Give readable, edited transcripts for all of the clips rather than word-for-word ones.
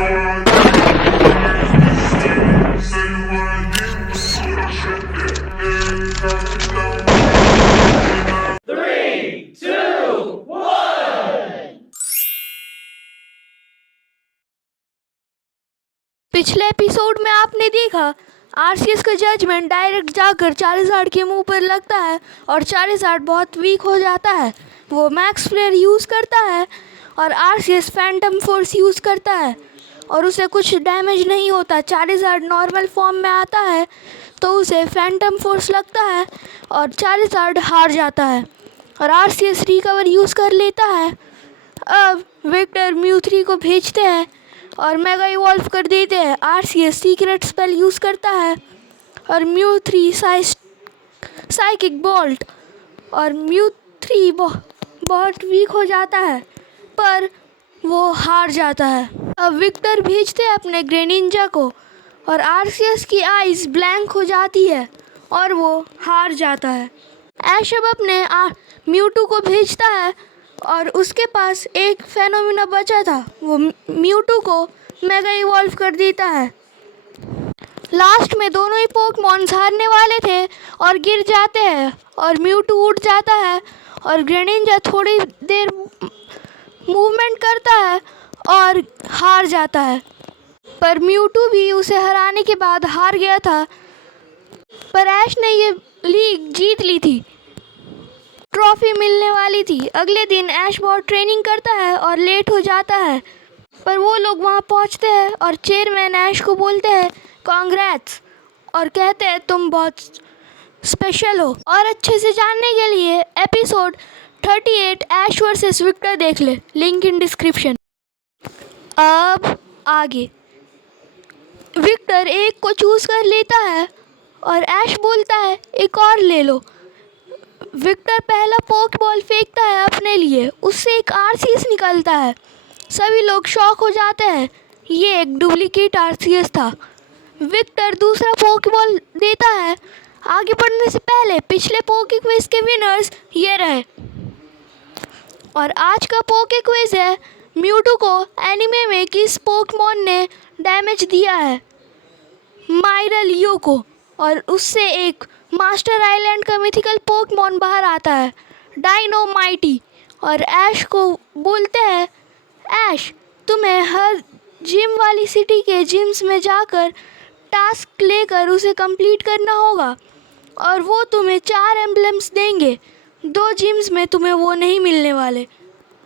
पिछले एपिसोड में आपने देखा आरसीएस का जजमेंट डायरेक्ट जाकर चार्जर्ड के मुंह पर लगता है और चार्जर्ड बहुत वीक हो जाता है। वो मैक्स फ्लेयर यूज़ करता है और आरसीएस फैंटम फोर्स यूज़ करता है और उसे कुछ डैमेज नहीं होता। चार्जर्ड नॉर्मल फॉर्म में आता है तो उसे फैंटम फोर्स लगता है और चार्जर्ड हार जाता है और आरसीएस रिकवर यूज़ कर लेता है। अब विक्टर म्यू 3 को भेजते हैं और मेगा इवॉल्व कर देते हैं। आरसीएस सीक्रेट स्पेल यूज़ करता है और म्यू 3 साइकिक बोल्ट और म्यू 3 बहुत वीक हो जाता है पर वो हार जाता है। अब विक्टर भेजते हैं अपने ग्रेनिंजा को और आरसीएस की आइज़ ब्लैंक हो जाती है और वो हार जाता है। ऐश अब अपने म्यू 2 को भेजता है और उसके पास एक फेनोमेना बचा था। वो म्यू 2 को मेगा इवॉल्व कर देता है। लास्ट में दोनों ही पोकेमॉन्स हारने वाले थे और गिर जाते हैं और म्यू 2 उठ जाता है और ग्रेनिंजा थोड़ी देर मूवमेंट करता है और हार जाता है। पर म्यू 2 भी उसे हराने के बाद हार गया था। पर ऐश ने ये लीग जीत ली थी, ट्रॉफी मिलने वाली थी। अगले दिन ऐश बहुत ट्रेनिंग करता है और लेट हो जाता है पर वो लोग वहाँ पहुँचते हैं और चेयरमैन ऐश को बोलते हैं कॉन्ग्रेट्स और कहते हैं तुम बहुत स्पेशल हो। और अच्छे से जानने के लिए एपिसोड 38 ऐश वर्सेस विक्टर देख ले, लिंक इन डिस्क्रिप्शन। अब आगे विक्टर एक को चूज़ कर लेता है और ऐश बोलता है एक और ले लो। विक्टर पहला पोकेबॉल फेंकता है अपने लिए, उससे एक आरसीएस निकलता है। सभी लोग शॉक हो जाते हैं, ये एक डुप्लीकेट आरसीएस था। विक्टर दूसरा पोकेबॉल देता है। आगे बढ़ने से पहले पिछले पोके क्विज के विनर्स ये रहे और आज का पोके क्विज है म्यू 2 को एनिमे में किस पोकेमॉन ने डैमेज दिया है। माइरलियो को, और उससे एक मास्टर आइलैंड का मिथिकल पोकेमॉन बाहर आता है डायनोमाइटी। और ऐश को बोलते हैं ऐश तुम्हें हर जिम वाली सिटी के जिम्स में जाकर टास्क लेकर उसे कंप्लीट करना होगा और वो तुम्हें 4 एम्बलम्स देंगे। 2 जिम्स में तुम्हें वो नहीं मिलने वाले,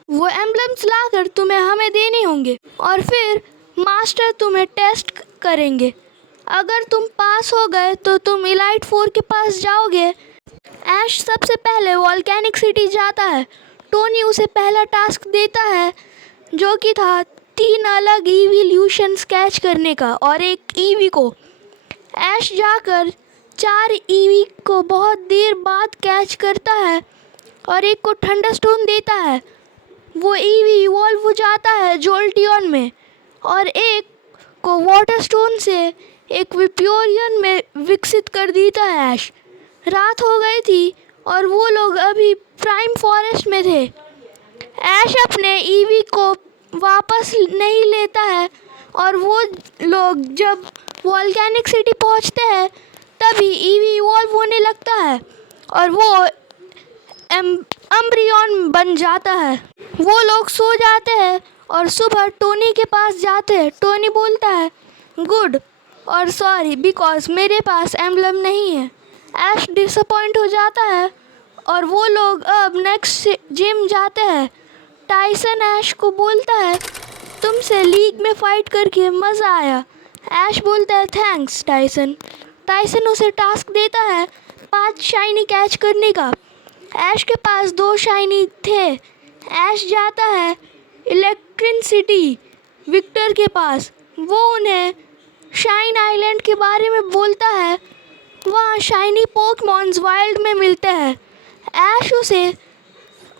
वो एम्बलम्स लाकर तुम्हें हमें देने होंगे और फिर मास्टर तुम्हें टेस्ट करेंगे। अगर तुम पास हो गए तो तुम इलाइट 4 के पास जाओगे। ऐश सबसे पहले वॉल्केनिक सिटी जाता है। टोनी उसे पहला टास्क देता है जो कि था 3 अलग इवोल्यूशंस कैच करने का और एक ईवी को। ऐश जाकर 4 ईवी को बहुत देर बाद कैच करता है और एक को थंडरस्टोन देता है। वो ईवी इवॉल्व हो जाता है जोल्टियन में और एक को वाटर स्टोन से एक विप्योरियन में विकसित कर देता है। ऐश रात हो गई थी और वो लोग अभी प्राइम फॉरेस्ट में थे। ऐश अपने ईवी को वापस नहीं लेता है और वो लोग जब वॉल्केनिक सिटी पहुंचते हैं तभी ईवी इवॉल्व होने लगता है और वो एम्ब्रियन बन जाता है। वो लोग सो जाते हैं और सुबह टोनी के पास जाते हैं। टोनी बोलता है गुड और सॉरी बिकॉज मेरे पास एम्बलम नहीं है। ऐश डिसअपॉइंट हो जाता है और वो लोग अब नेक्स्ट जिम जाते हैं। टाइसन ऐश को बोलता है तुमसे लीग में फ़ाइट करके मज़ा आया। ऐश बोलता है थैंक्स टाइसन। टाइसन उसे टास्क देता है 5 शाइनी कैच करने का। ऐश के पास 2 शाइनी थे। ऐश जाता है इलेक्ट्रिसिटी विक्टर के पास। वो उन्हें शाइन आइलैंड के बारे में बोलता है, वहाँ शाइनी पोकेमॉन्स वाइल्ड में मिलते हैं। ऐश उसे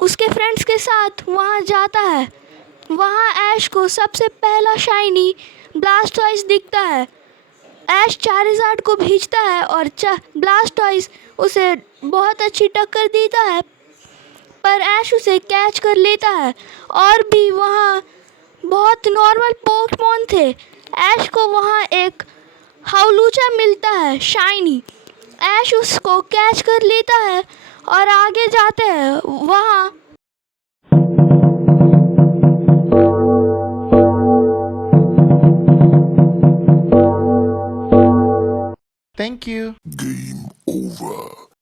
उसके फ्रेंड्स के साथ वहाँ जाता है। वहाँ ऐश को सबसे पहला शाइनी ब्लास्टॉइस दिखता है। ऐश चारिज़ार्ड को भेजता है और ब्लास्टॉइस उसे बहुत अच्छी टक्कर देता है पर ऐश उसे कैच कर लेता है। और भी वहाँ बहुत नॉर्मल पोकेमॉन थे। ऐश को वहाँ एक हाउलूचा मिलता है शाइनी। ऐश उसको कैच कर लेता है और आगे जाते हैं। वहाँ Thank you. Game over.